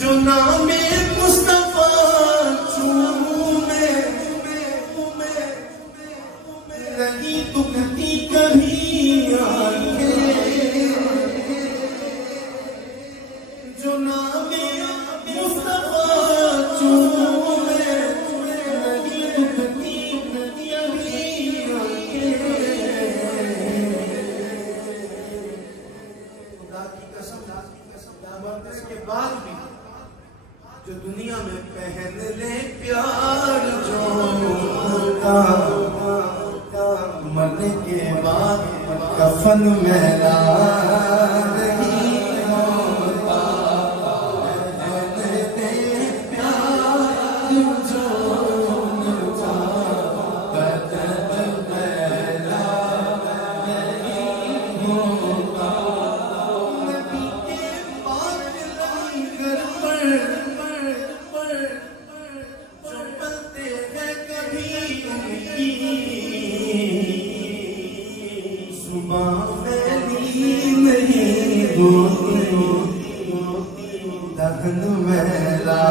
जो नामे मुस्तफा चूमे नहीं दुखती कभी आंखें, जो नामे मुस्तफा चूमे नहीं दुखती कभी आंखें। खुदा की कसम मरने के बाद भी जो दुनिया में पहन ले प्यार जो होता, मरने के बाद कफन मैला नहीं होता। पहन ले प्यार जो होता, बदन मैला नहीं होता। नबी के पाक लंगर पर जो पलते हैं कभी उनकी, सुबह में नींद नहीं होती, दहन मैला